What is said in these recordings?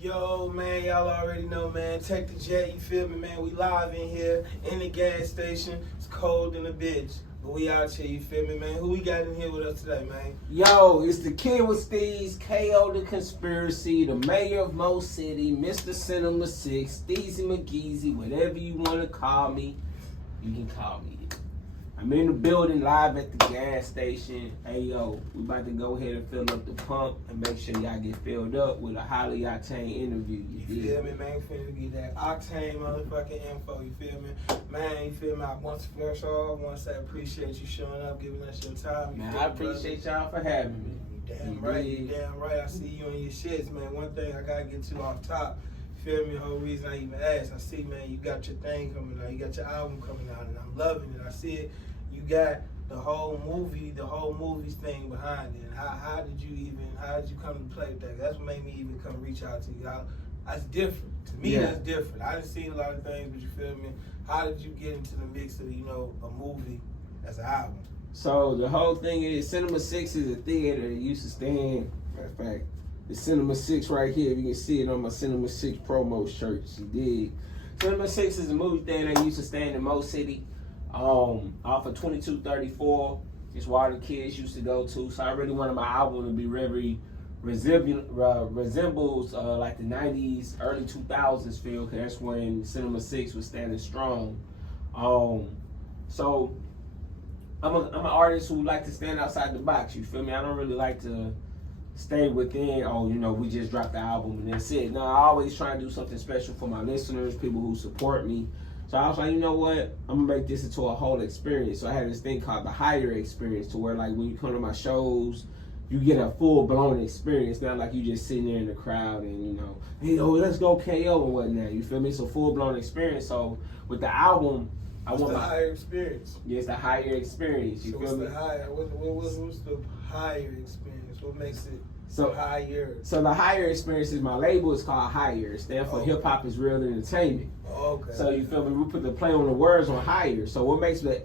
Yo, man, y'all already know, man. Tek The Jet, you feel me, man? We live in here in the gas station. It's cold in a bitch, but we out here, you feel me, man? Who we got in here with us today, man? Yo, it's the kid with Steez, Kayo Da Konspiracy, the mayor of Mo City, Mr. Cinema 6, Steezy McGeezy, whatever you want to call me, you can call me. I'm in the building live at the gas station. Hey, yo, we about to go ahead and fill up the pump and make sure y'all get filled up with a highly octane interview. You feel me, man? We finna get that octane motherfucking info, you feel me? Man, you feel me? I want to first off, I want to say I appreciate you showing up, giving us your time. Man, I appreciate y'all for having me. Damn right, you damn right. I see you on your shits, man. One thing I gotta get to off top. Feel me? The whole reason I even asked, I see, man, you got your thing coming out, you got your album coming out, and I'm loving it. I see it. You got the whole movies thing behind it. And how did you come to play with that? That's what made me even come reach out to you. That's different. To me, yeah. That's different. I didn't see a lot of things, but you feel me? How did you get into the mix of, a movie as an album? So the whole thing is Cinema 6 is a theater that used to stand. Matter of fact, the Cinema 6 right here, you can see it on my Cinema 6 promo shirt. You dig? Cinema 6 is a movie theater that used to stand in Mo City. Off of 2234, it's where the kids used to go to. So I really wanted my album to be very resembles like the 90s, early 2000s feel, because that's when Cinema 6 was standing strong. So I'm an artist who like to stand outside the box. You feel me? I don't really like to stay within. We just dropped the album and that's it. No, I always try to do something special for my listeners, people who support me. So I was like, you know what? I'm gonna make this into a whole experience. So I had this thing called the higher experience, to where like when you come to my shows, you get a full blown experience. Not like you just sitting there in the crowd and hey, let's go KO or whatnot. You feel me? It's a full blown experience. So with the album, What's the higher experience? Yeah, it's the higher experience. You feel me? What's the higher experience? What makes it so higher? So the higher experience is my label. It's called Higher. It stands for Hip Hop is Real Entertainment. Okay. So you feel me? We put the play on the words on higher. So what makes the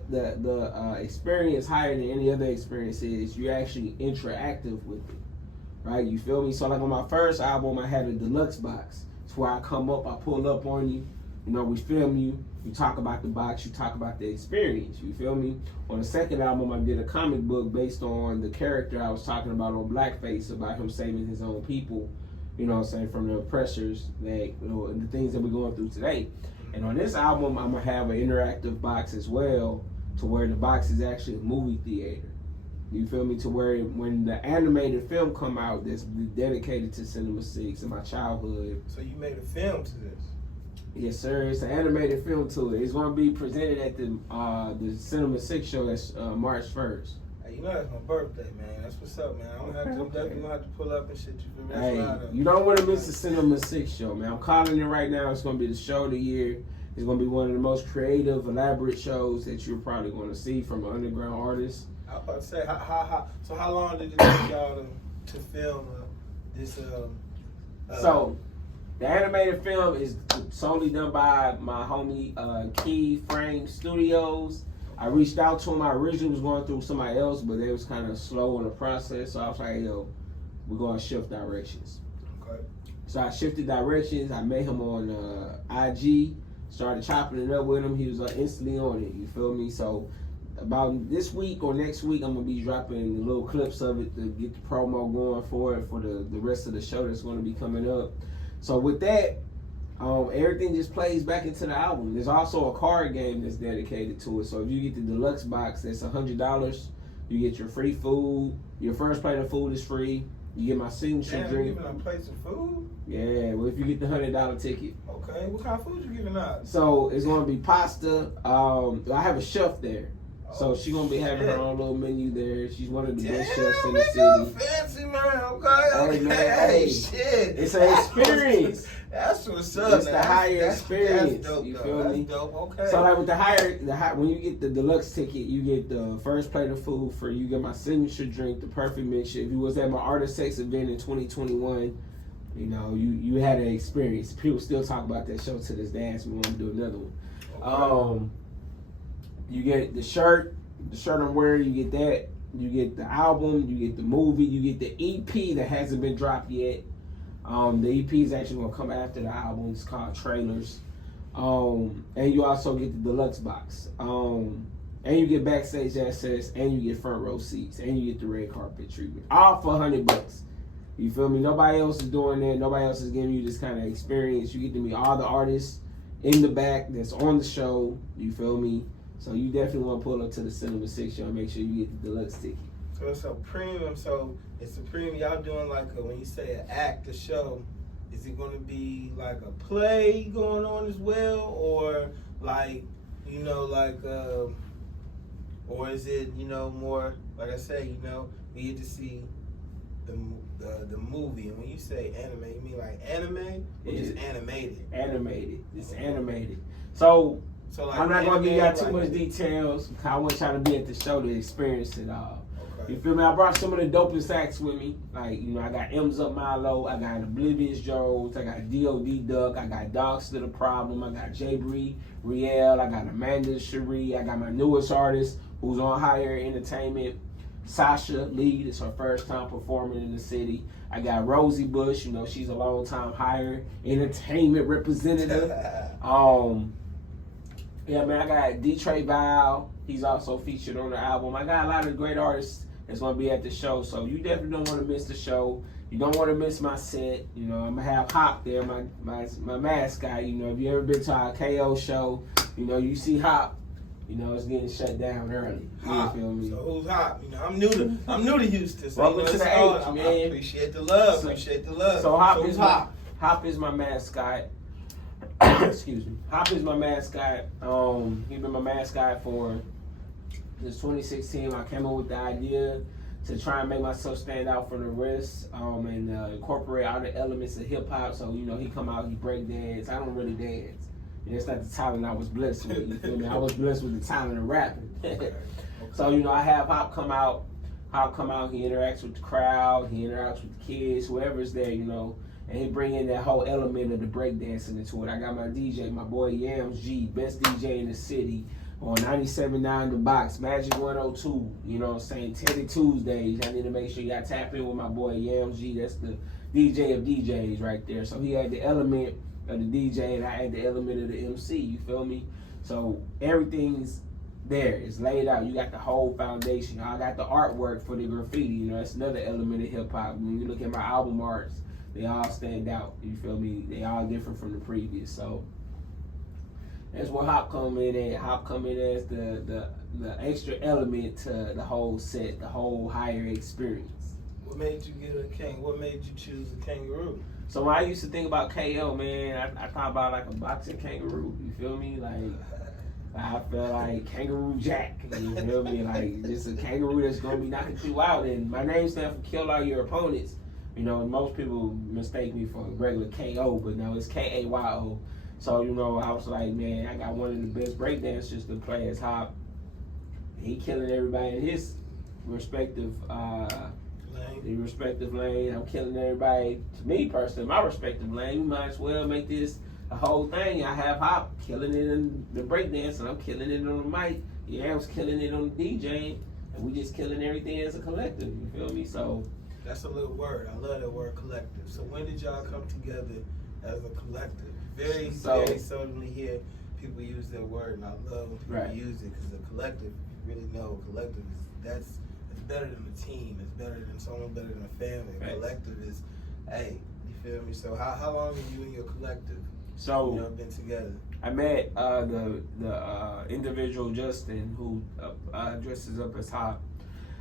experience higher than any other experience is you're actually interactive with it, right? You feel me? So like on my first album, I had a deluxe box. It's where I come up, I pull up on you. We film you. You talk about the box. You talk about the experience. You feel me? On the second album, I did a comic book based on the character I was talking about on Blackface, about him saving his own people. From the oppressors and the things that we're going through today. And on this album, I'm gonna have an interactive box as well, to where the box is actually a movie theater. You feel me? To where when the animated film come out, that's dedicated to Cinema 6 and my childhood. So you made a film to this? Yes, sir. It's an animated film to it. It's gonna be presented at the Cinema 6 show. That's March 1st. Hey, that's my birthday, man. That's what's up, man. I'm definitely gonna have to pull up and shit. You feel me? Hey, you don't want to miss the Cinema 6 show, man. I'm calling it right now. It's gonna be the show of the year. It's gonna be one of the most creative, elaborate shows that you're probably gonna see from an underground artist. I was about to say, how long did it take y'all to film this? So, the animated film is solely done by my homie Key Frame Studios. I reached out to him. I originally was going through somebody else, but they was kind of slow in the process. So I was like, yo, we're going to shift directions. Okay. So I shifted directions. I met him on IG, started chopping it up with him. He was instantly on it. You feel me? So about this week or next week, I'm going to be dropping little clips of it to get the promo going for it for the rest of the show that's going to be coming up. So with that, everything just plays back into the album. There's also a card game that's dedicated to it. So if you get the deluxe box, that's $100. You get your free food. Your first plate of food is free. You get my signature drink. Giving out plates of food? Yeah, well, if you get the $100 ticket. Okay, what kind of food you giving out? So it's gonna be pasta. I have a chef there. So she's gonna be having her own little menu there. She's one of the best chefs in the city. Fancy, man. Okay. Hey, man, hey, shit. It's an experience. That's what's up. It's the higher experience. That's dope, you feel me? That's dope. Okay. So like with the higher, when you get the deluxe ticket, you get the first plate of food for you. Get my signature drink, the perfect mixture. If you was at my Artist Sex event in 2021, you had an experience. People still talk about that show to this day. We want to do another one. Okay. You get the shirt I'm wearing, you get that. You get the album, you get the movie, you get the EP that hasn't been dropped yet. The EP is actually gonna come after the album. It's called Trailers. And you also get the deluxe box. And you get backstage access, and you get front row seats, and you get the red carpet treatment. All for $100. You feel me? Nobody else is doing that. Nobody else is giving you this kind of experience. You get to meet all the artists in the back that's on the show. You feel me? So you definitely want to pull up to the Cinema 6 show and make sure you get the deluxe ticket. So it's a premium. So it's a premium. Y'all doing like when you say an act, a show, is it going to be like a play going on as well, or like or is it more like I say we get to see the movie? And when you say anime, you mean like anime or just animated? Animated. It's animated. So like I'm not gonna give y'all too much details because I want y'all to be at the show to experience it all. Okay. You feel me? I brought some of the dopest acts with me. Like, I got M's Up Milo, I got Oblivious Jones, I got D.O.D. Duck, I got Dogs to the Problem, I got J. Bree, Riel, I got Amanda Cherie, I got my newest artist who's on Higher Entertainment, Sasha Lee. It's her first time performing in the city. I got Rosie Bush, she's a long time Higher Entertainment representative. Yeah, man, I got D-Trey Val. He's also featured on the album. I got a lot of great artists that's going to be at the show, so you definitely don't want to miss the show. You don't want to miss my set. I'm going to have Hop there, my mascot. If you ever been to our KO show, you see Hop, it's getting shut down early. Hop. You feel me? So who's Hop? I'm new to Houston. So welcome to the H, man. I appreciate the love. So Hop is Hop. Hop is my mascot. Excuse me. Hop is my mascot. He's been my mascot for since 2016. I came up with the idea to try and make myself stand out from the rest, and incorporate all the elements of hip hop. So he come out, he break dance. I don't really dance. It's not the talent I was blessed with. You feel me? I was blessed with the talent of rapping. So I have Hop come out. Hop come out. He interacts with the crowd. He interacts with the kids, whoever's there. And he bring in that whole element of the breakdancing into it. I got my DJ, my boy Yams G, best DJ in the city, on 97.9 The Box, Magic 102, Teddy Tuesdays. I need to make sure y'all tap in with my boy Yams G. That's the DJ of DJs right there. So he had the element of the DJ, and I had the element of the MC, you feel me? So everything's there. It's laid out. You got the whole foundation. I got the artwork for the graffiti. That's another element of hip-hop. When you look at my album arts, they all stand out. You feel me? They all different from the previous. So that's what Hop come in at. Hop come in as the extra element to the whole set, the whole Higher experience. What made you get a king? What made you choose a kangaroo? So when I used to think about KO, man, I thought about like a boxing kangaroo. You feel me? Like I feel like Kangaroo Jack. You feel me? Like just a kangaroo that's gonna be knocking you out. And my name stands for Kill All Your Opponents. Most people mistake me for a regular KO, but no, it's KAYO. So, I was like, man, I got one of the best breakdancers to play as Hop. He killing everybody in his respective lane. I'm killing everybody, to me personally, my respective lane. We might as well make this a whole thing. I have Hop killing it in the breakdance, and I'm killing it on the mic. Yam's killing it on the DJ, and we just killing everything as a collective. You feel me? So that's a little word. I love that word, collective. So when did y'all come together as a collective? Very seldomly hear people use that word, and I love when people use it, because a collective, you really know, collective it's better than a team. It's better than someone, better than a family. Right. Collective is, hey, you feel me? So how long have you and your collective been together? I met the individual Justin who dresses up as Hop.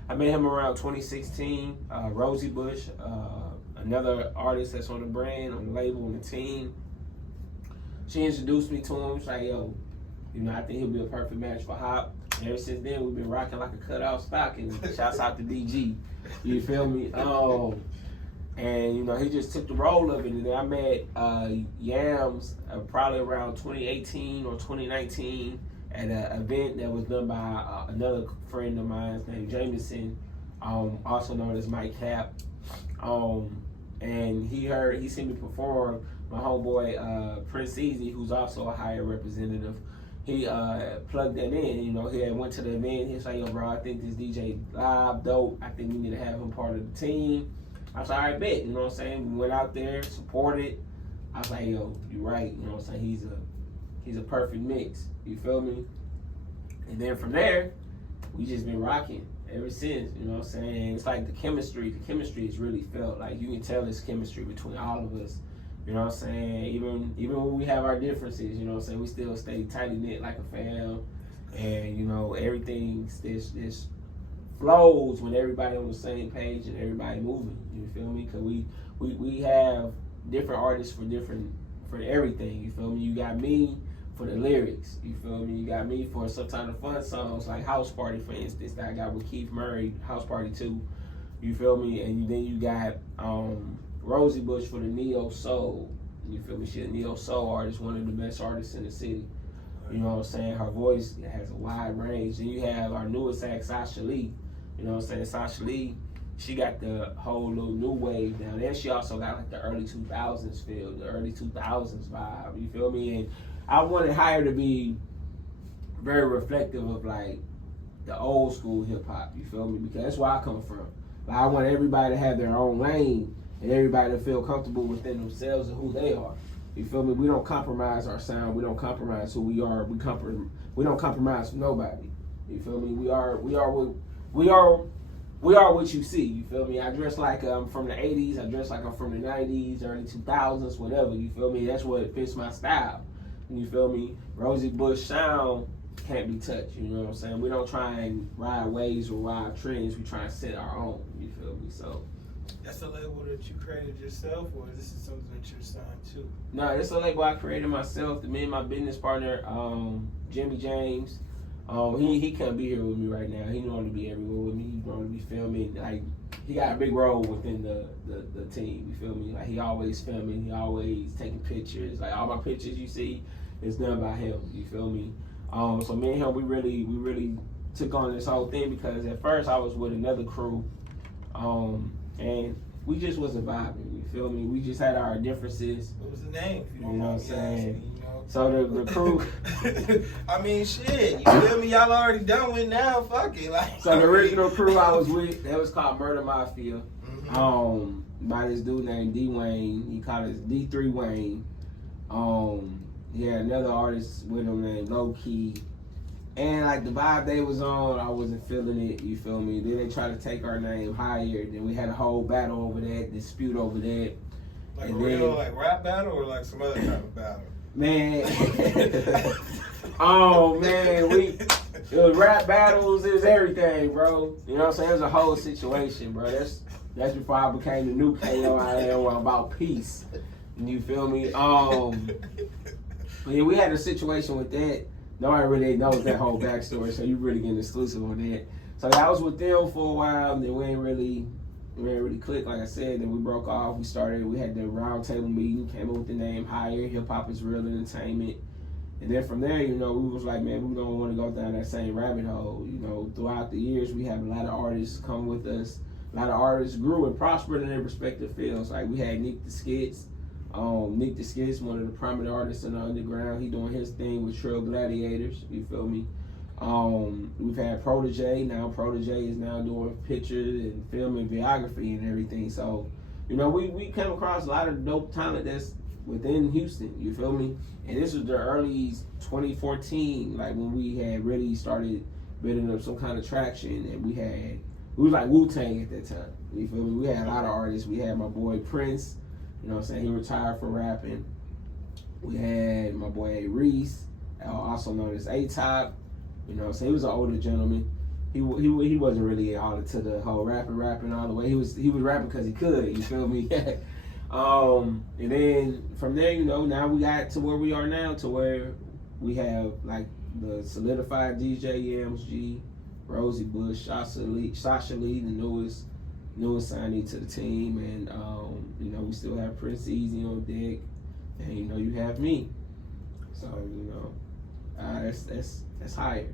I met him around 2016. Rosie Bush, another artist that's on the brand, on the label, on the team. She introduced me to him. She's like, yo, I think he'll be a perfect match for Hop. And ever since then, we've been rocking like a cutout stocking. Shouts out to DG. You feel me? And, he just took the role of it. And then I met Yams probably around 2018 or 2019 at an event that was done by another friend of mine named Jameson, also known as Mike Cap. And he seen me perform. My homeboy Prince Easy, who's also a Higher representative, he plugged that in. He had went to the event. He was like, yo, bro, I think this DJ live dope. I think we need to have him part of the team. I was like, all right, bet. You know what I'm saying? We went out there, supported. I was like, yo, you're right. You know what I'm saying? He's a perfect mix. You feel me? And then from there, we just been rocking ever since. You know what I'm saying? It's like the chemistry is really felt. Like you can tell it's chemistry between all of us. You know what I'm saying? Even when we have our differences, you know what I'm saying, we still stay tightly knit like a fam. And you know, everything this flows when everybody on the same page and everybody moving. You feel me? Cause we have different artists for everything. You feel me? You got me for the lyrics. You feel me? You got me for sometimes the fun songs like House Party, for instance, that I got with Keith Murray, House Party 2. You feel me? And then you got Rosie Bush for the neo soul. You feel me? She's a neo soul artist, one of the best artists in the city. You know what I'm saying? Her voice has a wide range. Then you have our newest act, Sasha Lee. You know what I'm saying? Sasha Lee, she got the whole little new wave down there. She also got like the early 2000s feel, the early 2000s vibe. You feel me? And I wanted her to be very reflective of like the old school hip hop. You feel me? Because that's where I come from. Like I want everybody to have their own lane and everybody to feel comfortable within themselves and who they are. You feel me? We don't compromise our sound. We don't compromise who we are. We don't compromise nobody. You feel me? We are what you see. You feel me? I dress like I'm from the 80s. I dress like I'm from the 90s, early 2000s, whatever. You feel me? That's what fits my style. You feel me? Rosie Bush sound can't be touched. You know what I'm saying? We don't try and ride waves or ride trends. We try and set our own. You feel me? So. That's a label that you created yourself, or this is something that you're signed to? No, it's a label I created myself. Me and my business partner, Jimmy James, he can't be here with me right now. He normally be everywhere with me. He normally be filming. Like he got a big role within the team. You feel me? Like he always filming. He always taking pictures. Like all my pictures you see is done by him. You feel me? So me and him, we really took on this whole thing because at first I was with another crew. And we just wasn't vibing, you feel me? We just had our differences. What was the name? You know what I'm saying? You know? So the crew. I mean, shit, you feel me? Y'all already done with now, fuck it. Like, so the original crew I was with, that was called Murder Mafia. By this dude named D Wayne. He called us D3 Wayne. He had another artist with him named Low Key. And like the vibe they was on, I wasn't feeling it, you feel me? Then they tried to take our name higher. Then we had a whole battle over that, dispute over that. Like and a real like rap battle or like some other kind of battle? Man. Oh man, it was rap battles, it was everything, bro. You know what I'm saying? It was a whole situation, bro. That's before I became the new Kayo I am about peace. You feel me? But yeah, we had a situation with that. Nobody really knows that whole backstory, so you really getting exclusive on that. So I was with them for a while, and then we ain't really clicked, like I said. Then we broke off. We had the round table meeting, came up with the name Higher, Hip Hop is Real Entertainment. And then from there, you know, we was like, man, we don't want to go down that same rabbit hole. You know, throughout the years, we have a lot of artists come with us. A lot of artists grew and prospered in their respective fields. Like we had Nick the Skits. Nick the Skits, one of the prominent artists in the underground. He doing his thing with Trail Gladiators. You feel me? We've had Protege. Now Protege is now doing pictures and film and videography and everything. So, you know, we came across a lot of dope talent that's within Houston. You feel me? And this was the early 2014, like when we had really started building up some kind of traction, and we was like Wu-Tang at that time. You feel me? We had a lot of artists. We had my boy Prince. You know what I'm saying? He retired from rapping. We had my boy Reese, also known as A-Top. You know what I'm saying? He was an older gentleman. He wasn't really all into the whole rapping all the way. He was rapping because he could, you feel me? And then from there, you know, now we got to where we are now, to where we have like the solidified DJ EMG, Rosie Bush, Sasha Lee, the newest signee to the team, and you know, we still have Prince Easy on deck, and you know, you have me. So you know, that's higher.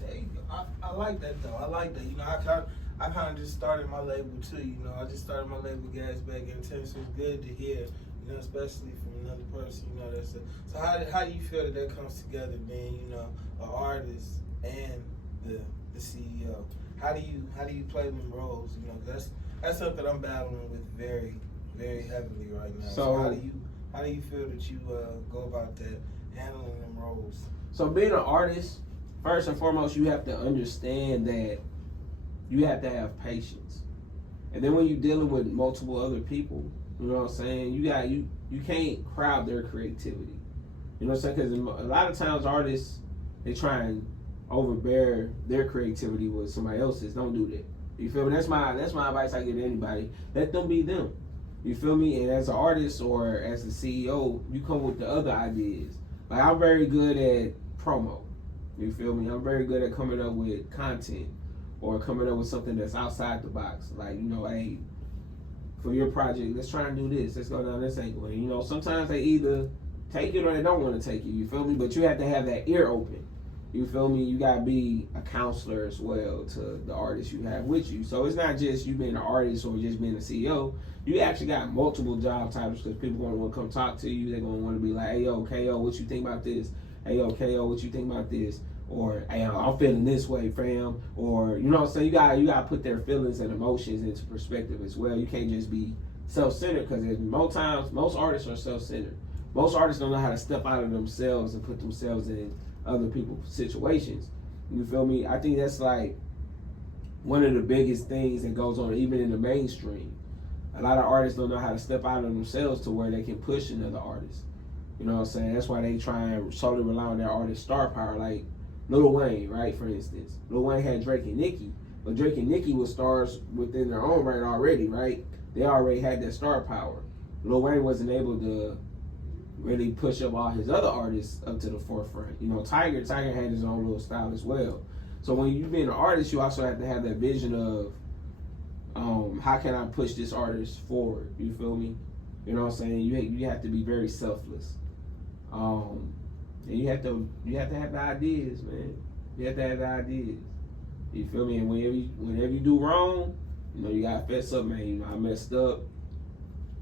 There you go. I like that though. I like that. You know, I kind of just started my label too. You know, I just started my label Gas Bag Intense. It's good to hear. You know, especially from another person. You know, so how do you feel that comes together, being, you know, an artist and the CEO? How do you play them roles? You know, 'cause That's something I'm battling with very, very heavily right now. So how do you feel that you go about that, handling them roles? So being an artist, first and foremost, you have to understand that you have to have patience. And then when you're dealing with multiple other people, you know what I'm saying, you can't crowd their creativity. You know what I'm saying? Because a lot of times artists, they try and overbear their creativity with somebody else's. Don't do that. You feel me? That's my advice I give to anybody. Let them be them. You feel me? And as an artist or as the CEO, you come with the other ideas. Like, I'm very good at promo. You feel me? I'm very good at coming up with content or coming up with something that's outside the box. Like, you know, hey, for your project, let's try and do this. Let's go down this angle. And, you know, sometimes they either take it or they don't want to take it. You feel me? But you have to have that ear open. You feel me? You got to be a counselor as well to the artists you have with you. So it's not just you being an artist or just being a CEO. You actually got multiple job titles because people going to want to come talk to you. They're going to want to be like, hey, yo, Kayo, what you think about this? Hey, yo, Kayo, what you think about this? Or, hey, I'm feeling this way, fam. Or, you know what I'm saying? You got to put their feelings and emotions into perspective as well. You can't just be self-centered because most times, most artists are self-centered. Most artists don't know how to step out of themselves and put themselves in other people's situations. You feel me? I think that's like one of the biggest things that goes on even in the mainstream. A lot of artists don't know how to step out of themselves to where they can push another artist. You know what I'm saying? That's why they try and solely rely on their artist star power. Like Lil Wayne, right, for instance. Lil Wayne had Drake and Nicki, but Drake and Nicki was stars within their own right already, right? They already had that star power. Lil Wayne wasn't able to really push up all his other artists up to the forefront. You know, Tiger had his own little style as well. So when you being an artist, you also have to have that vision of how can I push this artist forward? You feel me? You know what I'm saying? You have to be very selfless. And you have to have the ideas, man. You have to have the ideas. You feel me? And whenever you do wrong, you know, you gotta fess up, man. You know, I messed up,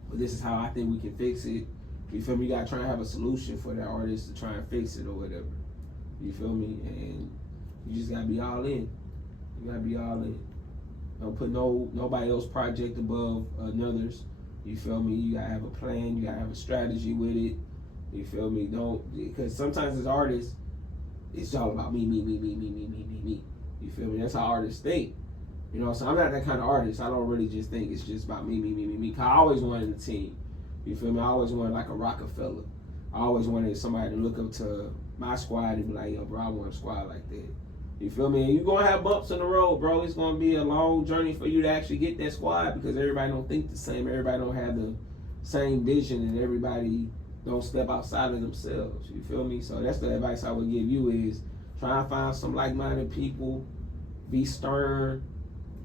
but this is how I think we can fix it. You feel me? You gotta try and have a solution for that artist to try and fix it or whatever. You feel me? And you just gotta be all in. You gotta be all in. Don't put nobody else's project above another's. You feel me? You gotta have a plan. You gotta have a strategy with it. You feel me? Because sometimes as artists, it's all about me. You feel me? That's how artists think. You know, so I'm not that kind of artist. I don't really just think it's just about me. Cause I always wanted a team. You feel me? I always wanted like a Rockefeller. I always wanted somebody to look up to my squad and be like, yo, bro, I want a squad like that. You feel me? And you're going to have bumps in the road, bro. It's going to be a long journey for you to actually get that squad because everybody don't think the same. Everybody don't have the same vision and everybody don't step outside of themselves. You feel me? So that's the advice I would give you is try and find some like-minded people. Be stern.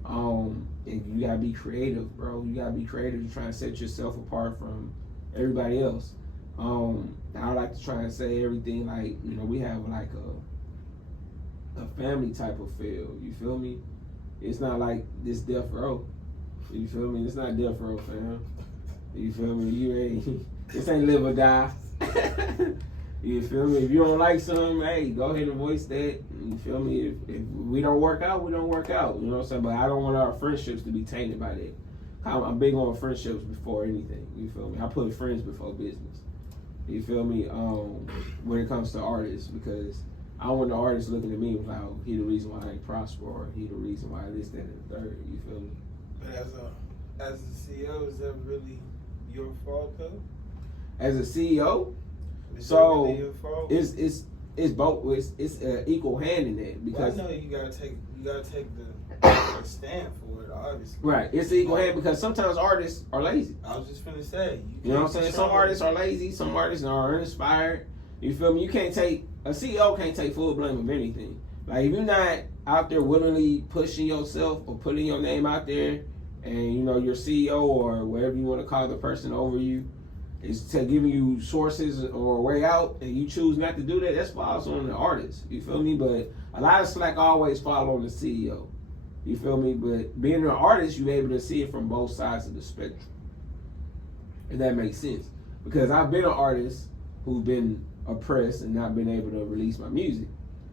And you got to be creative, bro. You got to be creative to try and set yourself apart from everybody else. I like to try and say everything like, you know, we have like a family type of feel. You feel me? It's not like this death row. You feel me? It's not death row, fam. You feel me? This ain't live or die. You feel me? If you don't like something, hey, go ahead and voice that. You feel me? If we don't work out, we don't work out. You know what I'm saying? But I don't want our friendships to be tainted by that. I'm big on friendships before anything. You feel me? I put friends before business. You feel me? When it comes to artists, because I don't want the artist looking at me like, oh, he the reason why I prosper, or he the reason why this, that, and the third. You feel me? But as a CEO, is that really your fault though? As a CEO, so it's both. It's equal hand in that because I know you gotta take the stand for it, obviously. Right, it's equal hand because sometimes artists are lazy. I was just finna say, you know what I'm saying? Some artists are lazy, some artists are uninspired. You feel me? A CEO can't take full blame of anything. Like if you're not out there willingly pushing yourself or putting your name out there, and you know your CEO or whatever you want to call the person over you is giving you sources or a way out, and you choose not to do that, that falls on the artist. You feel me? But a lot of slack always fall on the CEO. You feel me? But being an artist, you're able to see it from both sides of the spectrum. If that makes sense. Because I've been an artist who's been oppressed and not been able to release my music.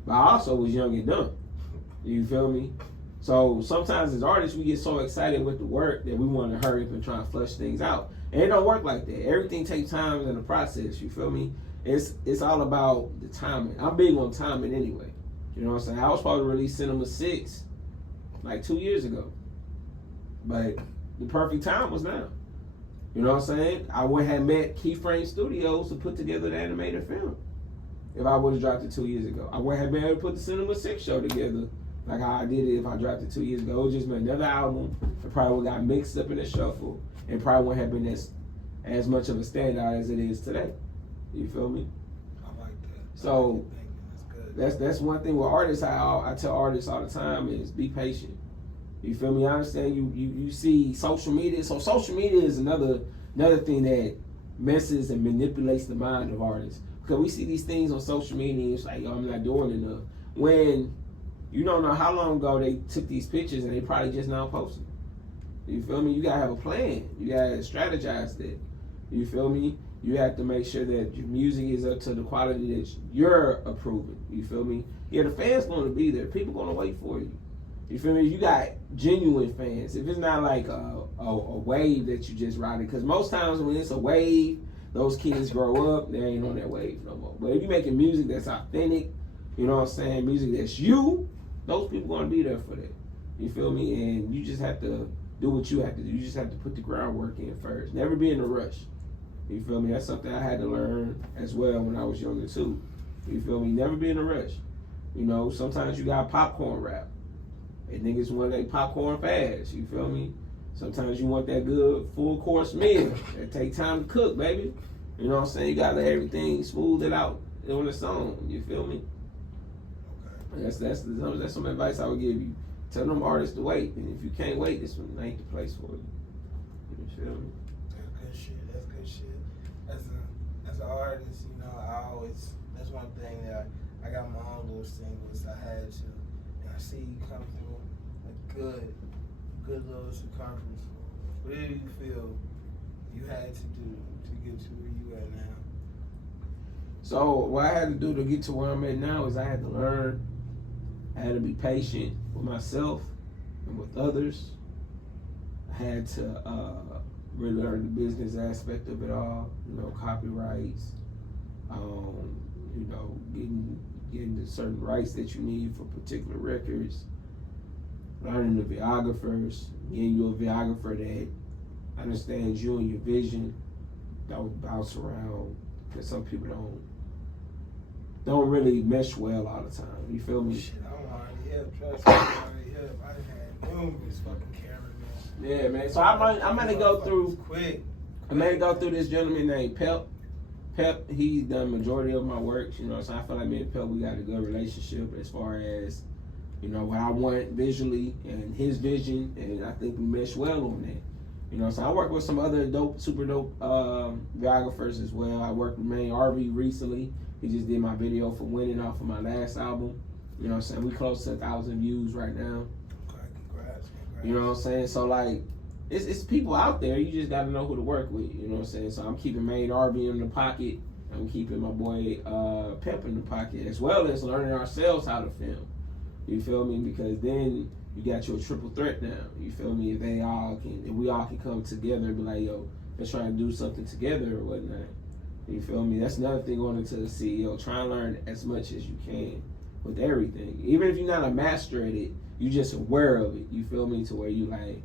But I also was young and dumb. You feel me? So sometimes as artists, we get so excited with the work that we want to hurry up and try and flush things out. And it don't work like that. Everything takes time in the process. You feel me? It's all about the timing. I'm big on timing anyway. You know what I'm saying? I was supposed to release Cinema 6 like 2 years ago. But the perfect time was now. You know what I'm saying? I would have met Keyframe Studios to put together the animated film. If I would have dropped it 2 years ago, I wouldn't have been able to put the Cinema 6 show together like how I did it if I dropped it 2 years ago. It would just been another album. It probably would have got mixed up in the shuffle and probably wouldn't have been as much of a standout as it is today. You feel me? I like that. So That's good. that's one thing with artists. I tell artists all the time is be patient. You feel me? I understand you see social media. So social media is another thing that messes and manipulates the mind of artists. Because we see these things on social media and it's like, yo, I'm not doing enough. When you don't know how long ago they took these pictures and they probably just now posted. You feel me? You gotta have a plan. You gotta strategize that. You feel me? You have to make sure that your music is up to the quality that you're approving. You feel me? Yeah, the fans gonna be there. People gonna wait for you. You feel me? You got genuine fans. If it's not like a wave that you just riding, because most times when it's a wave, those kids grow up, they ain't on that wave no more. But if you're making music that's authentic, you know what I'm saying, music that's you, those people gonna be there for that. You feel me? And you just have to do what you have to do. You just have to put the groundwork in first. Never be in a rush. You feel me? That's something I had to learn as well when I was younger too. You feel me? Never be in a rush. You know, sometimes you got popcorn rap. And niggas want that popcorn fast. You feel me? Sometimes you want that good full course meal. It take time to cook, baby. You know what I'm saying? You gotta let everything smooth it out on its own. You feel me? Okay. That's some advice I would give you. Tell them artists to wait, and if you can't wait, this one ain't the place for you. You feel me? That's good shit. That's good shit. As an artist, you know, that's one thing that I got my own little singles. I had to, and I see you come through a good little circumference. What did you feel you had to do to get to where you at now? So what I had to do to get to where I'm at now is I had to learn. I had to be patient with myself and with others. I had to really learn the business aspect of it all. You know, copyrights. You know, getting the certain rights that you need for particular records. Learning the videographers, getting you a videographer that understands you and your vision. Don't bounce around, because some people don't really mesh well all the time. You feel me? Shit, I'm already hip. Trust me, I'm already hip. I done had numerous fucking cameramen. Yeah, man. So I'm gonna go through. Quick. I'm gonna go through this gentleman named Pep. Pep, he's done majority of my works. You know, so I feel like me and Pep, we got a good relationship as far as, you know, what I want visually and his vision, and I think we mesh well on that. You know, so I work with some other super dope videographers as well. I worked with Main RV recently. He just did my video for Winning off of my last album. You know what I'm saying? We close to 1,000 views right now. Okay, congrats. You know what I'm saying? So like, it's people out there. You just got to know who to work with. You know what I'm saying? So I'm keeping Main RV in the pocket. I'm keeping my boy Pep in the pocket, as well as learning ourselves how to film. You feel me? Because then you got your triple threat now. You feel me? If we all can come together and be like, yo, let's try and do something together or whatnot. You feel me? That's another thing going into the CEO. Try and learn as much as you can with everything. Even if you're not a master at it, you just aware of it. You feel me? To where you like,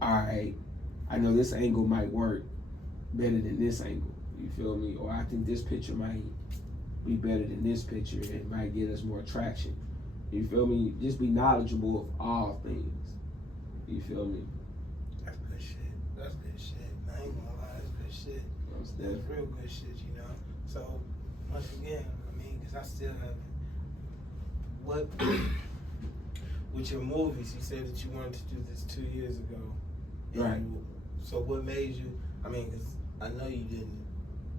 all right, I know this angle might work better than this angle. You feel me? Or I think this picture might be better than this picture. It might get us more traction. You feel me? Just be knowledgeable of all things. You feel me? That's good shit. That's good shit. I ain't gonna lie, that's good shit. That's real good shit, you know? So, once again, I mean, because I still haven't. What, with your movies, you said that you wanted to do this 2 years ago. Right. So what made you, I mean, because I know you didn't,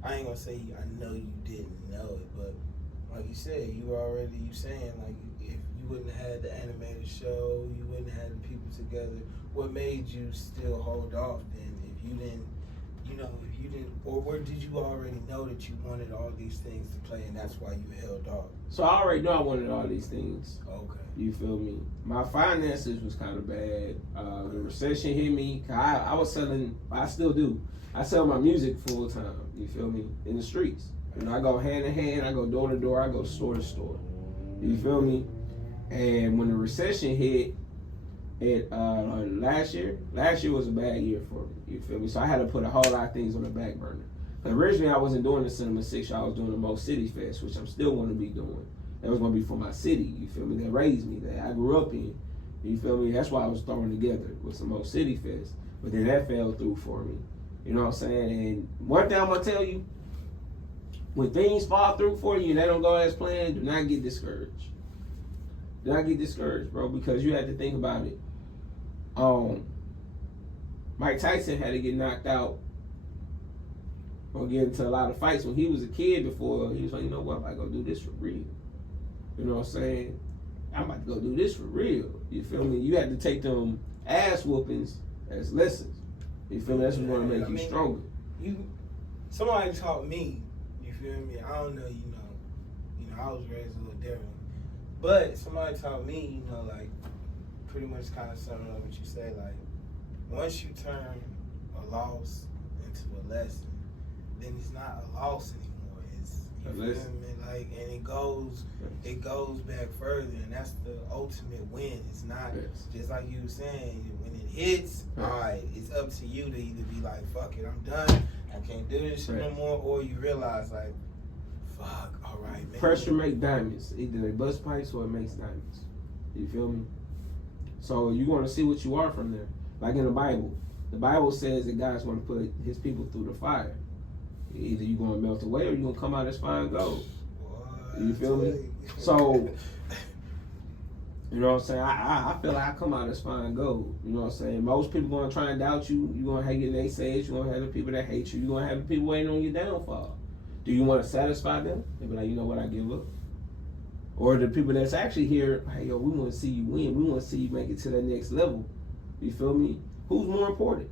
I ain't gonna say I know you didn't know it, but like you said, you saying like if you wouldn't have had the animated show, you wouldn't have had the people together, what made you still hold off then? If you you know, if you didn't, or where did you already know that you wanted all these things to play and that's why you held off? So I already know I wanted all these things. Okay. You feel me? My finances was kind of bad. The recession hit me. I was selling, I still do. I sell my music full time. You feel me? In the streets. You know, I go hand in hand. I go door to door. I go store to store. You feel me? And when the recession hit, last year was a bad year for me. You feel me? So I had to put a whole lot of things on the back burner. But originally, I wasn't doing the Cinema 6. I was doing the Mo City Fest, which I'm still going to be doing. That was going to be for my city. You feel me? That raised me. That I grew up in. You feel me? That's why I was throwing together with some Mo City Fest. But then that fell through for me. You know what I'm saying? And one thing I'm going to tell you, when things fall through for you and they don't go as planned, do not get discouraged. Do not get discouraged, bro, because you have to think about it. Mike Tyson had to get knocked out or get into a lot of fights when he was a kid before he was like, you know what, I'm about to go do this for real. You know what I'm saying? I'm about to go do this for real. You feel me? You have to take them ass whoopings as lessons. You feel me? That's what's going to make you stronger. Somebody taught me, you feel me? I don't know, you know, I was raised a little different. But somebody taught me, you know, like, pretty much kind of summing up what you say, like, once you turn a loss into a lesson, then it's not a loss anymore. It's, you feel me? Like, and it goes back further, and that's the ultimate win. It's not just like you were saying, when it hits, all right, it's up to you to either be like, fuck it, I'm done, I can't do this shit no more, or you realize, like, fuck, all right, man. Pressure makes diamonds. Either they bust pipes or it makes diamonds. You feel me? So you're going to see what you are from there. Like in the Bible says that God's going to put his people through the fire. Either you're going to melt away or you're going to come out as fine gold. You feel me? So, you know what I'm saying? I feel like I come out as fine gold. You know what I'm saying? Most people going to try and doubt you. You're going to have your naysayers. You're going to have the people that hate you. You're going to have the people waiting on your downfall. Do you want to satisfy them? They be like, you know what, I give up. Or the people that's actually here, hey, yo, we want to see you win. We want to see you make it to that next level. You feel me? Who's more important?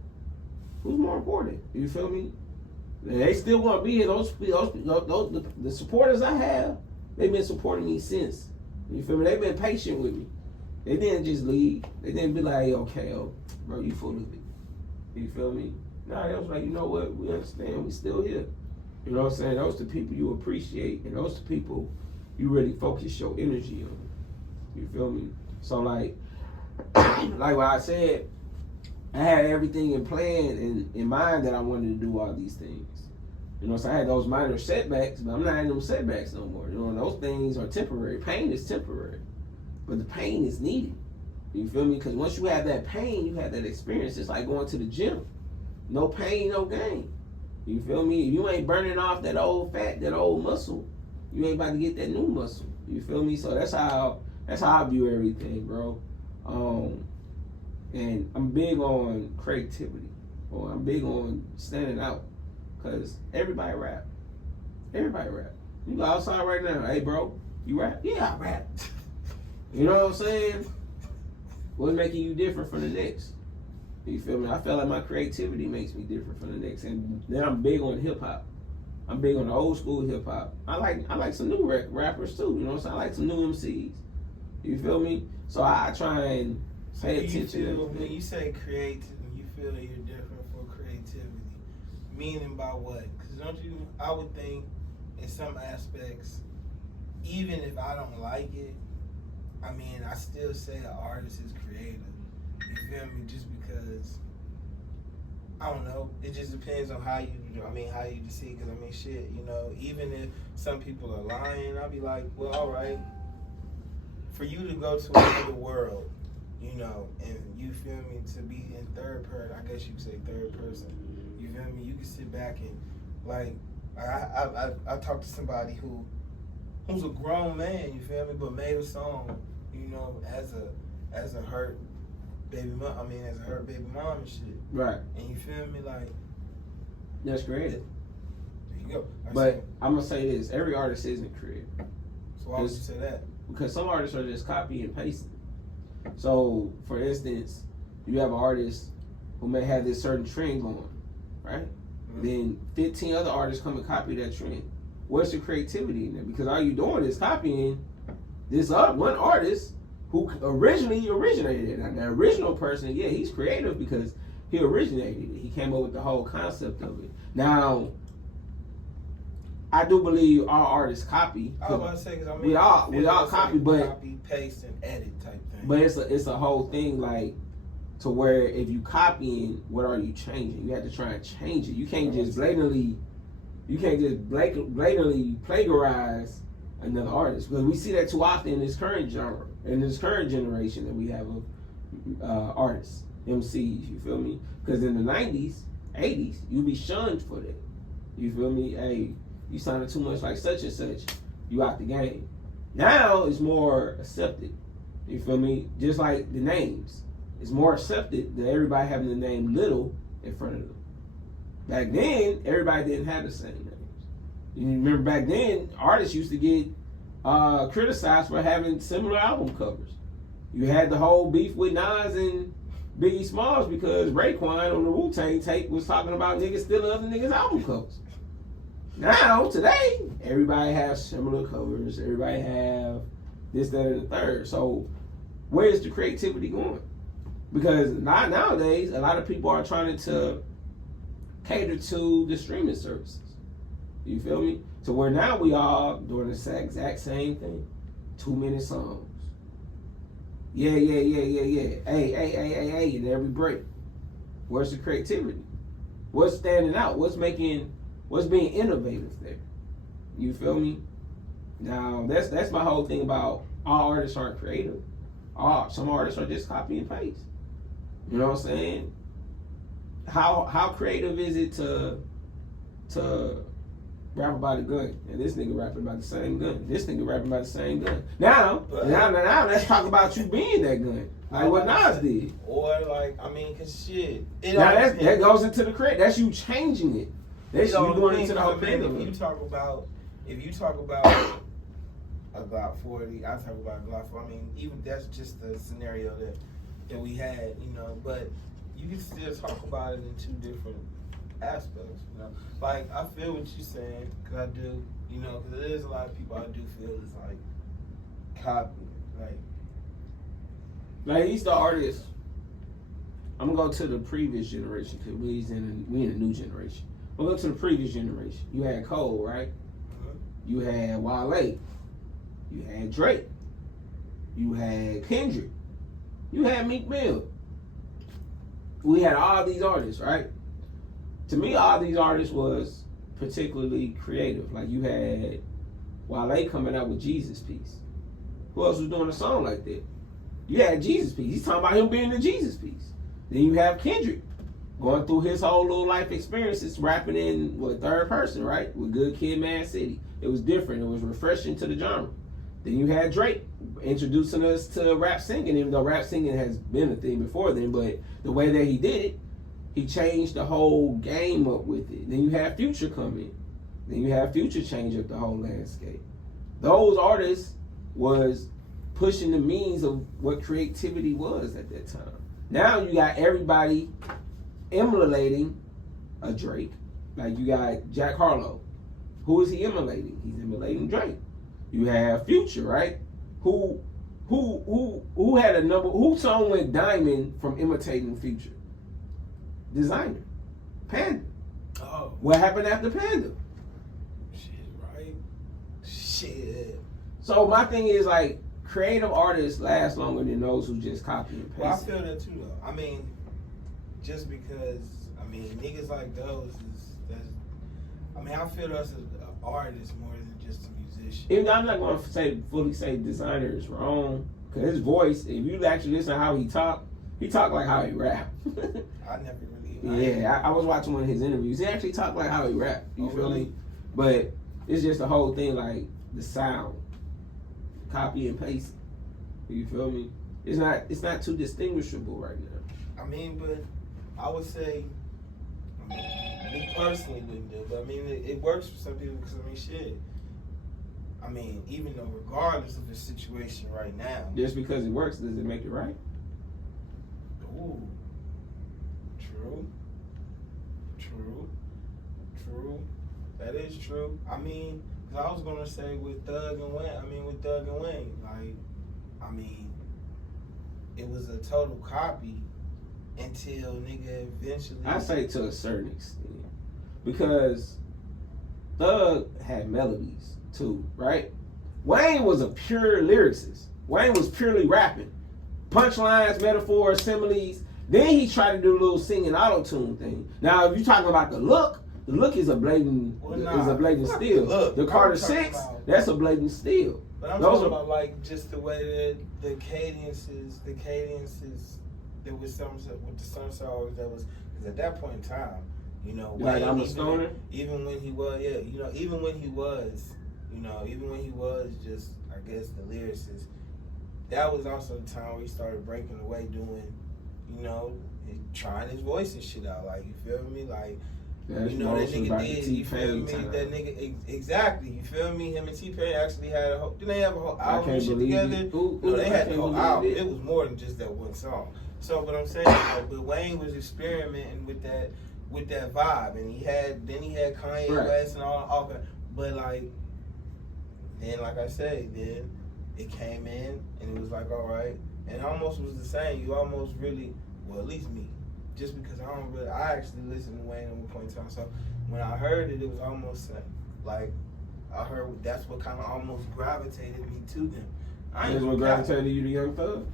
Who's more important? You feel me? They still want to be here. The supporters I have, they've been supporting me since. You feel me? They've been patient with me. They didn't just leave. They didn't be like, okay, bro, you full of it. You feel me? Nah, they was like, you know what? We understand. We still here. You know what I'm saying? Those are the people you appreciate, and those are the people you really focus your energy on. You feel me? So like what I said, I had everything in plan in mind that I wanted to do all these things. You know, so I had those minor setbacks, but I'm not in them setbacks no more. You know, those things are temporary. Pain is temporary, but the pain is needed. You feel me? Because once you have that pain, you have that experience. It's like going to the gym. No pain, no gain. You feel me? If you ain't burning off that old fat, that old muscle, you ain't about to get that new muscle. You feel me? So that's how I view everything, bro. And I'm big on creativity, or I'm big on standing out, cause everybody rap. Everybody rap. You go outside right now, hey bro, you rap? Yeah, I rap. You know what I'm saying? What's making you different from the next? You feel me? I feel like my creativity makes me different from the next, and then I'm big on hip hop. I'm big on the old school hip hop. I like some new rappers too. You know what I'm saying? I like some new MCs. You feel me? So I try and pay attention. When you say creative, you feel that you're different for creativity. Meaning by what? Because I would think in some aspects, even if I don't like it, I mean, I still say an artist is creative. You feel me? Just because, I don't know, it just depends on how you see it. Because, I mean, shit, you know, even if some people are lying, I'll be like, well, all right, for you to go to another world, you know, and you feel me, to be in third person, I guess you could say third person, you feel me, you can sit back and, like, I talked to somebody who's a grown man, you feel me, but made a song, you know, as a hurt baby mom, as a hurt baby mom and shit. Right. And you feel me, like, that's creative. There you go. But I'm gonna say this: every artist isn't creative. So why would you say that? Because some artists are just copy and pasting. So, for instance, you have an artist who may have this certain trend going, right? then 15 other artists come and copy that trend. Where's the creativity in there? Because all you're doing is copying this one artist who originally originated it. And the original person, yeah, he's creative because he originated it. He came up with the whole concept of it. Now, I do believe all artists copy. I was about to say, because I mean, we all copy, but copy, paste, and edit type thing. But it's a whole thing like to where if you copying, what are you changing? You have to try and change it. You can't just blatantly plagiarize another artist, because we see that too often in this current genre, in this current generation that we have of artists, MCs. You feel me? Because in the 90s, 80s, you'd be shunned for that. You feel me? Hey, you sounded too much like such and such, you out the game. Now it's more accepted. You feel me? Just like the names, it's more accepted than everybody having the name Little in front of them. Back then, everybody didn't have the same names. You remember back then, artists used to get criticized for having similar album covers. You had the whole beef with Nas and Biggie Smalls because Raekwon on the Wu-Tang tape was talking about niggas stealing other niggas' album covers. Now, today, everybody has similar covers. Everybody have this, that, and the third. So, where's the creativity going? Because nowadays, a lot of people are trying to cater to the streaming services. You feel me? So where now we all doing the exact same thing. 2-minute songs. Yeah. Hey, in every break. Where's the creativity? What's standing out? What's being innovative there? You feel me? Now that's my whole thing about all artists aren't creative. Some artists are just copy and paste. You know what I'm saying? How creative is it to rap about a gun, and this nigga rapping about the same gun, this nigga rapping about the same gun. Now let's talk about you being that gun, like what Nas did. Or like, I mean, cause shit. Now that goes into the credit. That's you changing it. That's you going into the whole thing. If you talk about a Glock 40, I talk about a Glock 40. I mean, even that's just the scenario that we had, you know. But you can still talk about it in two different aspects, you know. Like, I feel what you're saying, because I do, you know, because there's a lot of people I do feel is like copying, like he's the artist. I'm gonna go to the previous generation because we in a new generation. We'll go to the previous generation. You had Cole, right? Mm-hmm. You had Wale. You had Drake. You had Kendrick. You had Meek Mill. We had all these artists, right? To me, all these artists was particularly creative. Like you had Wale coming out with Jesus Piece. Who else was doing a song like that? You had Jesus Piece. He's talking about him being the Jesus Piece. Then you have Kendrick going through his whole little life experiences, rapping in third person, right? With Good Kid, Mad City. It was different. It was refreshing to the genre. Then you had Drake introducing us to rap singing, even though rap singing has been a thing before then, but the way that he did it, he changed the whole game up with it. Then you have Future come in. Then you have Future change up the whole landscape. Those artists was pushing the means of what creativity was at that time. Now you got everybody emulating a Drake. Like you got Jack Harlow. Who is he emulating? He's emulating Drake. You have Future, right? Who had a number? Who song went diamond from imitating Future? Designer, Panda. Oh. What happened after Panda? Shit, right? Shit. So my thing is like creative artists last longer than those who just copy and paste. Well, I feel that too, though. I mean, just because niggas like those I feel us as an artist more than just a musician. Even I'm not going to fully say designer is wrong, because his voice, if you actually listen to how he talk like how he rap. I never really. Yeah, I was watching one of his interviews. He actually talked like how he rap. You feel me? But it's just the whole thing, like the sound, copy and paste. You feel me? It's not too distinguishable right now. I mean, but I would say, me personally wouldn't do, but it works for some people because shit. Even though regardless of the situation right now. Just because it works, does it make it right? Ooh. True. True. That is true. I mean, 'cause I was gonna say with Thug and Wayne, like, I mean, it was a total copy until nigga eventually. I say to a certain extent, because Thug had melodies too, right? Wayne was a pure lyricist. Wayne was purely rapping, punchlines, metaphors, similes. Then he tried to do a little singing auto-tune thing. Now, if you're talking about the look is a blatant steal. The Carter 6, that's a blatant steal. But I'm talking about like just the way that the cadences, there was some with some songs that was, because at that point in time, you know, like I'm a stoner. Even when he was just, I guess, the lyricist, that was also the time where he started breaking away, doing, you know, trying his voice and shit out. Like, you feel me? Like, that's, you know, that nigga did. You feel me? Time. That nigga, exactly. You feel me? Him and T-Pain actually had a whole. Didn't they have a whole album and shit together? No, they had the whole album. It was more than just that one song. So, but I'm saying, like, but Wayne was experimenting with that vibe, and he had Kanye West and all that. But like, then like I say, then it came in and it was like, all right, and it almost was the same. You almost really, well, at least me, just because I actually listened to Wayne at one point in time. So when I heard it, it was almost like I heard that's what kind of almost gravitated me to them. That's what gravitated you to Young Thug?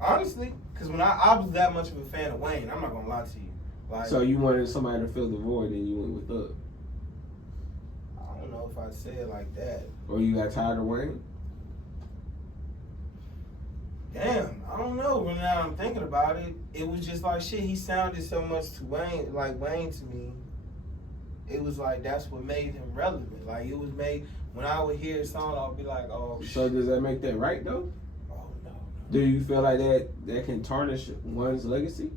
Honestly, because when I was that much of a fan of Wayne, I'm not gonna lie to you. Like, so you wanted somebody to fill the void, and you went with Thug? I don't know if I'd say it like that. Or you got tired of Wayne? Damn, I don't know. When now I'm thinking about it, it was just like shit. He sounded so much to Wayne, like Wayne to me. It was like that's what made him relevant. Like it was made when I would hear a song, I'll be like, oh. So does that make that right though? Oh no. Do you feel like that can tarnish one's legacy?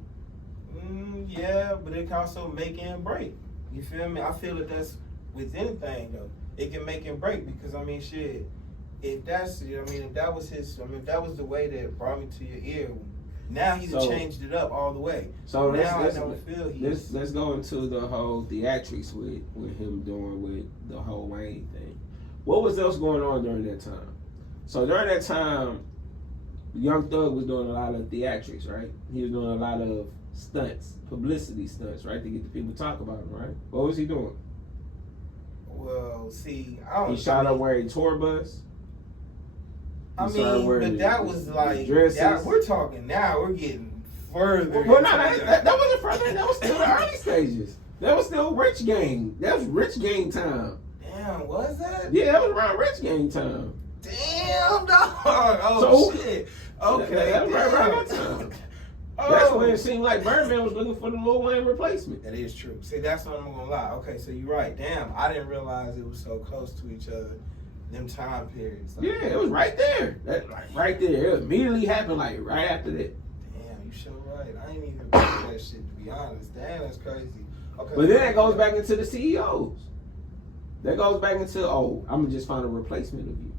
Yeah, but it can also make and break. You feel me? I feel that that's with anything though. It can make and break because I mean, shit. If that's, you know, I mean, if that was if that was the way that brought me to your ear, now he's changed it up all the way. So now I don't feel let's go into the whole theatrics with him doing with the whole Wayne thing. What was else going on during that time? So during that time, Young Thug was doing a lot of theatrics, right? He was doing a lot of stunts, publicity stunts, right, to get the people to talk about him, right? What was he doing? Well, see, he shot up wearing tour bus. I mean, but that was like, we're talking now, we're getting further. Well, no, that wasn't further. That was still the early stages. That was still Rich Gang. That was Rich Gang time. Damn, was that? Yeah, that was around Rich Gang time. Damn, dog. Oh, so, shit. Okay. That was right around that time. That's when it seemed like Birdman was looking for the Lil Wayne replacement. That is true. See, that's what I'm gonna lie. Okay, so you're right. Damn, I didn't realize it was so close to each other. Them time periods. Like, yeah, it was right there. Right there. It immediately happened like right after that. Damn, you sure right. I ain't even think that shit to be honest. Damn, that's crazy. Okay. But then that goes back into the CEOs. That goes back into, I'm gonna just find a replacement of you.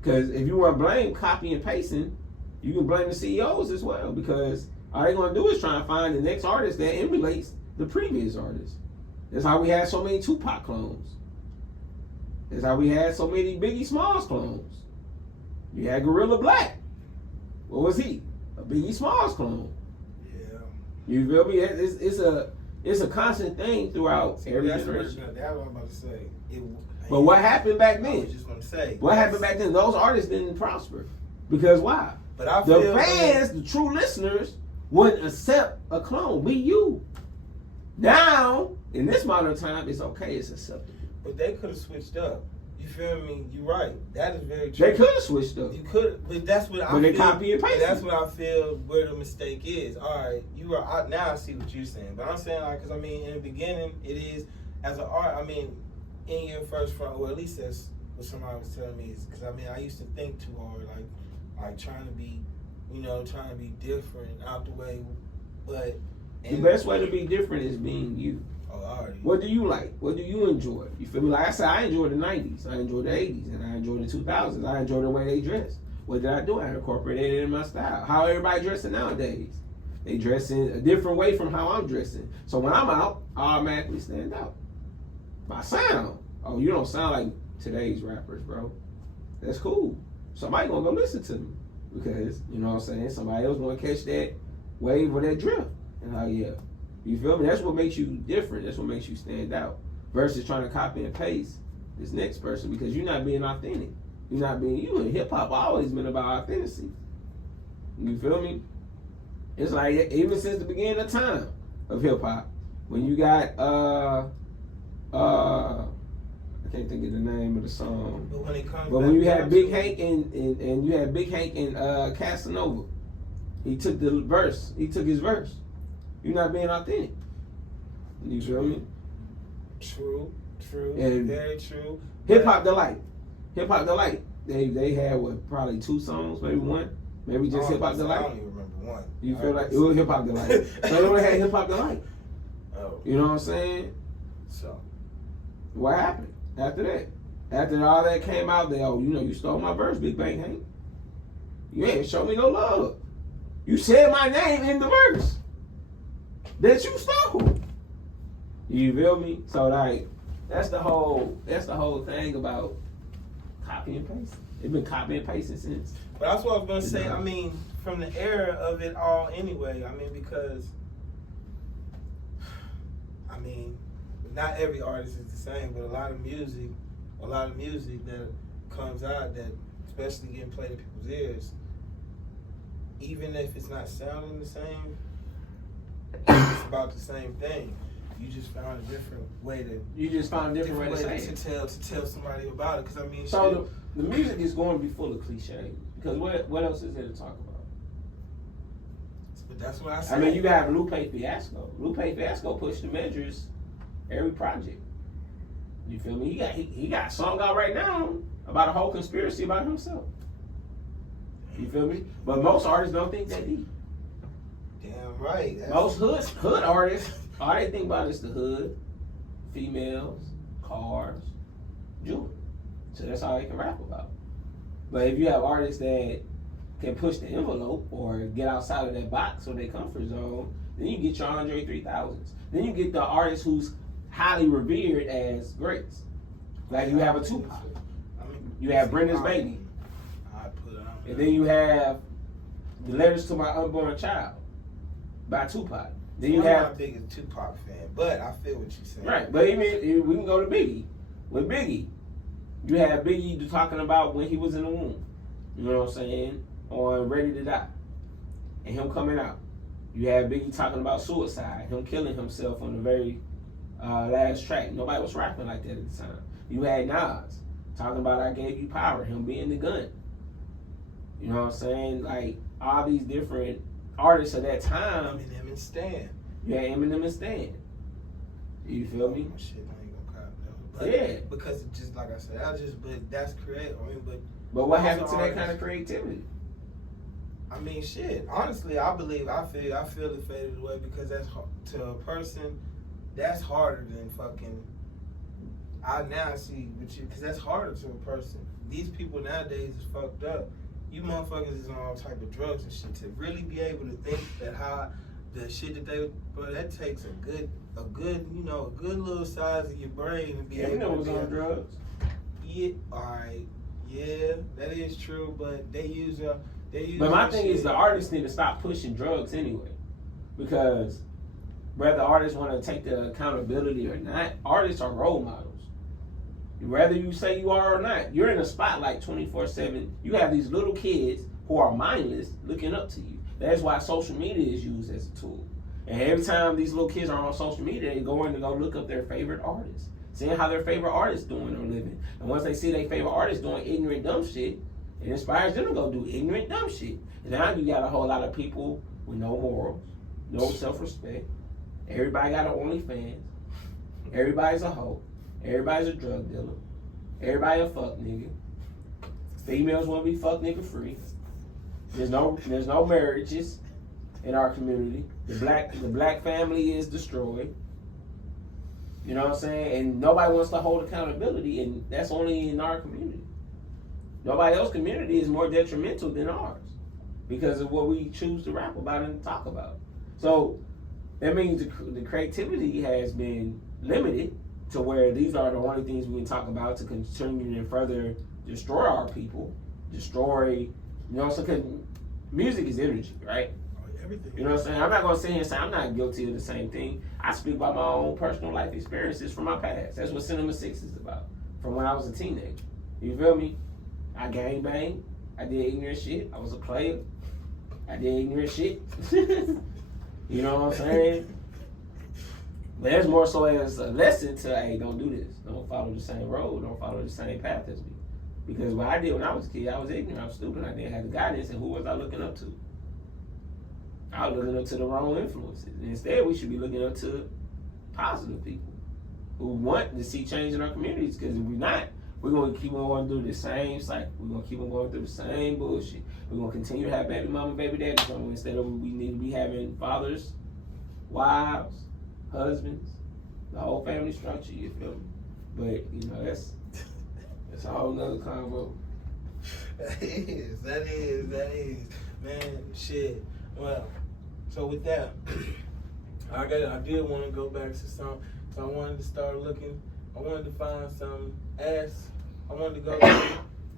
Because if you want to blame copy and pasting, you can blame the CEOs as well. Because all they're gonna do is try and find the next artist that emulates the previous artist. That's how we had so many Tupac clones. That's how we had so many Biggie Smalls clones. You had Gorilla Black. What was he? A Biggie Smalls clone. Yeah. You feel me? It's a constant thing throughout every generation. That's what I'm about to say. But what happened back then? I was just going to say. What happened back then? Those artists didn't prosper. Because why? But I feel the fans, the true listeners, wouldn't accept a clone. Be you. Now, in this modern time, it's okay. It's acceptable. But they could have switched up. You feel me? You're right. That is very true. They could have switched up. You could, but that's what I feel. But they copy and paste. That's what I feel where the mistake is. All right, now I see what you're saying. But I'm saying, like, because I mean, in the beginning, it is as an art. I mean, in your first front, or at least that's what somebody was telling me. Is because I mean, I used to think too hard, like trying to be, trying to be different, out the way. But the best way to be different is being you. Oh, already. What do you like? What do you enjoy? You feel me? Like I said, I enjoy the 90s. I enjoy the 80s. And I enjoy the 2000s. I enjoy the way they dress. What did I do? I incorporated it in my style. How everybody dressing nowadays. They dress in a different way from how I'm dressing. So when I'm out, I automatically stand out. My sound. Oh, you don't sound like today's rappers, bro. That's cool. Somebody gonna go listen to me. Because, you know what I'm saying, somebody else gonna catch that wave or that drift. And like, yeah. You feel me? That's what makes you different. That's what makes you stand out. Versus trying to copy and paste this next person because you're not being authentic. You're not being you. And hip hop always been about authenticity. You feel me? It's like even since the beginning of time of hip hop, when you got I can't think of the name of the song. But when it comes, when you had Big Hank and you had Big Hank and Casanova, he took the verse. He took his verse. You're not being authentic. You feel me? True, and very true. Hip Hop Delight. Hip Hop Delight. They had what, probably 2 songs, maybe 1, maybe just Hip Hop Delight. I don't even remember one. You feel like it was Hip Hop Delight. So they only had Hip Hop Delight. Oh. You know what I'm saying? So what happened after that? After all that came out, they you stole my verse, Big Bang Hank. You ain't show me no love. You said my name in the verse that you stole. You feel me? So like that's the whole thing about copy and paste. They've been copy and pasting since. But that's what I was gonna say. I mean, from the era of it all, anyway. I mean, because not every artist is the same, but a lot of music that comes out that, especially getting played in people's ears, even if it's not sounding the same, it's about the same thing. You just found a different way to. You just found a different way to say it. To tell somebody about it. Because I mean, so the music is going to be full of cliches. Because what else is there to talk about? But that's what I said. I mean, you got Lupe Fiasco. Lupe Fiasco pushed the measures every project. You feel me? He got a song out right now about a whole conspiracy about himself. You feel me? But most artists don't think that deep. Damn right. Most hood artists, all they think about is the hood, females, cars, jewelry. So that's all they can rap about. But if you have artists that can push the envelope or get outside of that box or their comfort zone, then you get your Andre 3000s. Then you get the artist who's highly revered as greats. Like you have a Tupac. You have Brenda's Baby. And then you have the Letters to My Unborn Child by Tupac. Then you have. I'm not a big Tupac fan, but I feel what you're saying. Right, but even we can go to Biggie. With Biggie, you have Biggie talking about when he was in the womb. You know what I'm saying? On Ready to Die, and him coming out. You have Biggie talking about suicide, him killing himself on the very last track. Nobody was rapping like that at the time. You had Nas talking about I Gave You Power, him being the gun. You know what I'm saying? Like all these different artists of that time. Eminem and Stan. You had Eminem and Stan. You feel me? Shit, I ain't gonna cop that. But yeah. Because it just like I said, but that's creative. I mean, but what happened to that kind of creativity? I mean, shit. Honestly, I feel it faded away because that's to a person. That's harder than fucking. I now see with you because that's harder to a person. These people nowadays is fucked up. You motherfuckers is on all type of drugs and shit to really be able to think that how the shit that they, bro, that takes a good little size of your brain to be able to. Was on drugs. Yeah, all right. Yeah, that is true, but they use. But my thing is the artists need to stop pushing drugs anyway, because whether artists want to take the accountability or not, artists are role models. Whether you say you are or not, you're in a spotlight 24/7. You have these little kids who are mindless looking up to you. That's why social media is used as a tool. And every time these little kids are on social media, they go in to go look up their favorite artists, seeing how their favorite artists doing or living. And once they see their favorite artists doing ignorant, dumb shit, it inspires them to go do ignorant, dumb shit. And now you got a whole lot of people with no morals, no self-respect. Everybody got an OnlyFans. Everybody's a hoe. Everybody's a drug dealer. Everybody a fuck nigga. Females want to be fuck nigga free. There's no marriages in our community. The black family is destroyed. You know what I'm saying? And nobody wants to hold accountability, and that's only in our community. Nobody else's community is more detrimental than ours because of what we choose to rap about and talk about. So that means the creativity has been limited to where these are the only things we can talk about to continue to further destroy our people, destroy, so music is energy, right? Everything. You know what I'm saying? I'm not gonna sit here and say I'm not guilty of the same thing. I speak about my own personal life experiences from my past. That's what Cinema 6 is about. From when I was a teenager. You feel me? I gang banged. I did ignorant shit. I was a player. I did ignorant shit. You know what I'm saying? But that's more so as a lesson to, hey, don't do this. Don't follow the same road. Don't follow the same path as me. Because what I did when I was a kid, I was ignorant. I was stupid. I didn't have the guidance. And who was I looking up to? I was looking up to the wrong influences. And instead, we should be looking up to positive people who want to see change in our communities. Because if we're not, we're going to keep on going through the same cycle. We're going to keep on going through the same bullshit. We're going to continue to have baby mama, baby daddy from instead of we need to be having fathers, wives, husbands, the whole family structure, you feel me? But, that's a whole nother convo. That is. Man, shit. Well, so with that, I did want to go back to some. So I wanted to start looking. I wanted to find some ass. I wanted to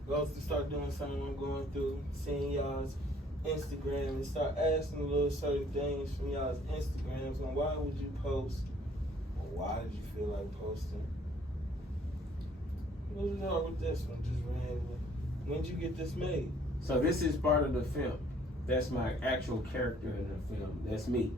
go to start doing something I'm going through, seeing y'all's Instagram and start asking little certain things from y'all's Instagrams on why would you post, or why did you feel like posting? Let's start with this one, just randomly. When did you get this made? So this is part of the film. That's my actual character in the film. That's me.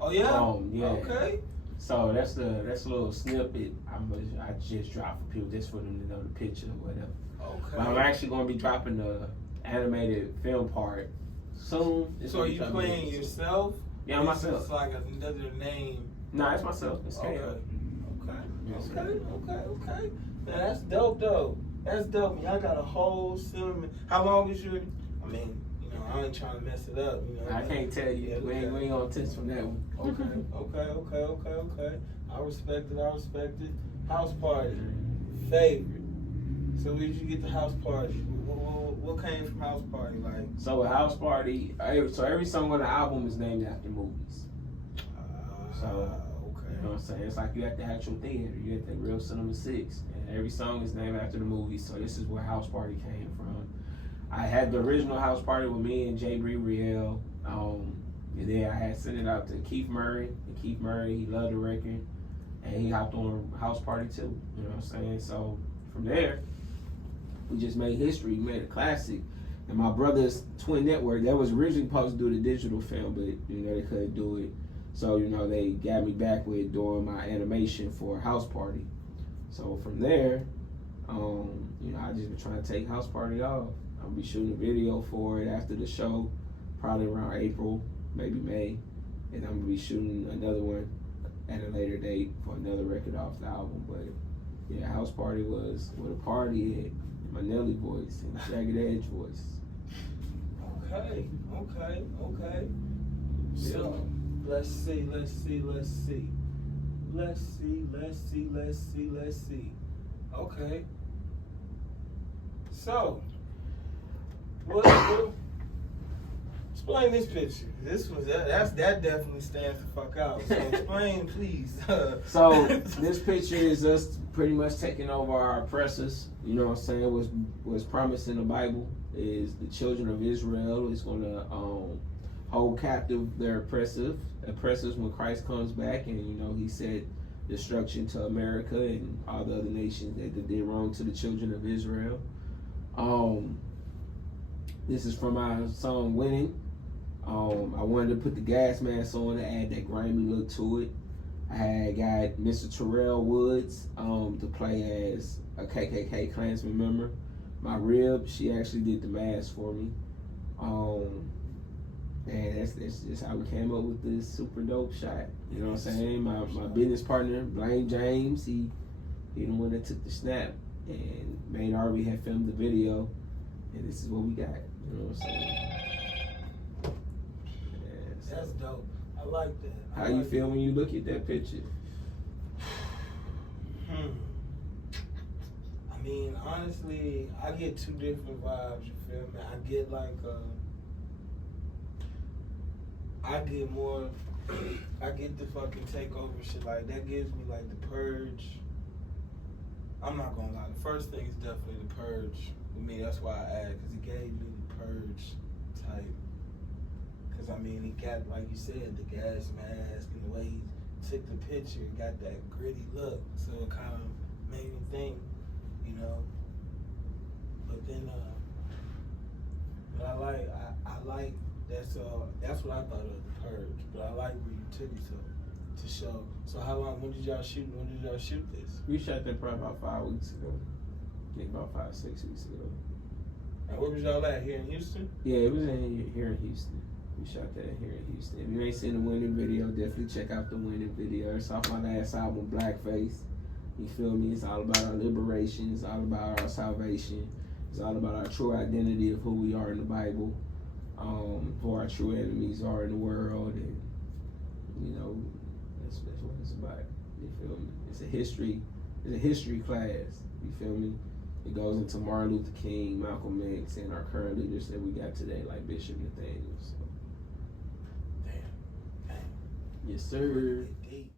Oh yeah. Yeah. Okay. So that's a little snippet. I just dropped for people just for them to know the picture or whatever. Okay. But I'm actually going to be dropping the animated film part soon. So are you playing yourself? Yeah, myself. It's like another name. Nah, it's myself. It's Okay. Kayo. Okay. Now that's dope though. That's dope. Y'all got a whole cinema. How long is your? I mean, I ain't trying to mess it up. I can't tell you. Yeah, we ain't gonna touch from that one. Okay. I respect it. House party, favorite. So where did you get the house party? What came from house party? Like. So a house party. So every song on the album is named after movies. So. Okay. You know what I'm saying? It's like you at the actual theater. You at the real Cinema 6. And every song is named after the movie. So this is where House Party came from. I had the original House Party with me and J. Bree Riel. And then I had sent it out to Keith Murray. And Keith Murray, he loved the record. And he hopped on House Party too. You know what I'm saying? So from there, we just made history. We made a classic. And my brother's Twin Network, that was originally supposed to do the digital film, but they couldn't do it. So, they got me back with doing my animation for House Party. So from there, I just been trying to take House Party off. I'll be shooting a video for it after the show, probably around April, maybe May. And I'm gonna be shooting another one at a later date for another record off the album. But yeah, House Party was where the party at, my Nelly voice and Jagged Edge voice. Okay. So let's see. Okay. So, what explain this picture. That definitely stands the fuck out. So explain, please. So this picture is us pretty much taking over our oppressors. You know what I'm saying? Was promised in the Bible is the children of Israel is going to hold captive their oppressors when Christ comes back, and he said destruction to America and all the other nations that did wrong to the children of Israel. This is from our song Winning. I wanted to put the gas mask on to add that grimy look to it. I had got Mr. Terrell Woods to play as a KKK Klansman member. My rib, she actually did the mask for me. And that's how we came up with this super dope shot. You know what I'm saying? My business partner, Blaine James, he the one that took the snap, and Main Harvey had filmed the video, and this is what we got. You know what I'm saying? Yeah, That's dope. I like that. How you feel when you look at that picture? I mean, honestly, I get two different vibes, you feel me? I get like I get more. I get the fucking takeover shit. Like that gives me like the purge. I'm not gonna lie. The first thing is definitely the purge. For me, that's why I asked, because it gave me the purge type. Because I mean, he got, like you said, the gas mask and the way he took the picture, got that gritty look. So it kind of made me think, you know. But then, but I like that's what I thought of the purge. But I like where you took it to show. So how long? When did y'all shoot? When did y'all shoot this? We shot that probably about 5 weeks ago. I think about 5, 6 weeks ago. And where was y'all at? Here in Houston? Yeah, it was here in Houston. We shot that here in Houston. If you ain't seen the winning video, definitely check out the winning video. It's off my last album, Blackface. You feel me? It's all about our liberation. It's all about our salvation. It's all about our true identity of who we are in the Bible, who our true enemies are in the world, and you know, that's what it's about. You feel me? It's a history class. You feel me? It goes into Martin Luther King, Malcolm X, and our current leaders that we got today, like Bishop Nathaniel. So. Damn. Yes, sir. Deep.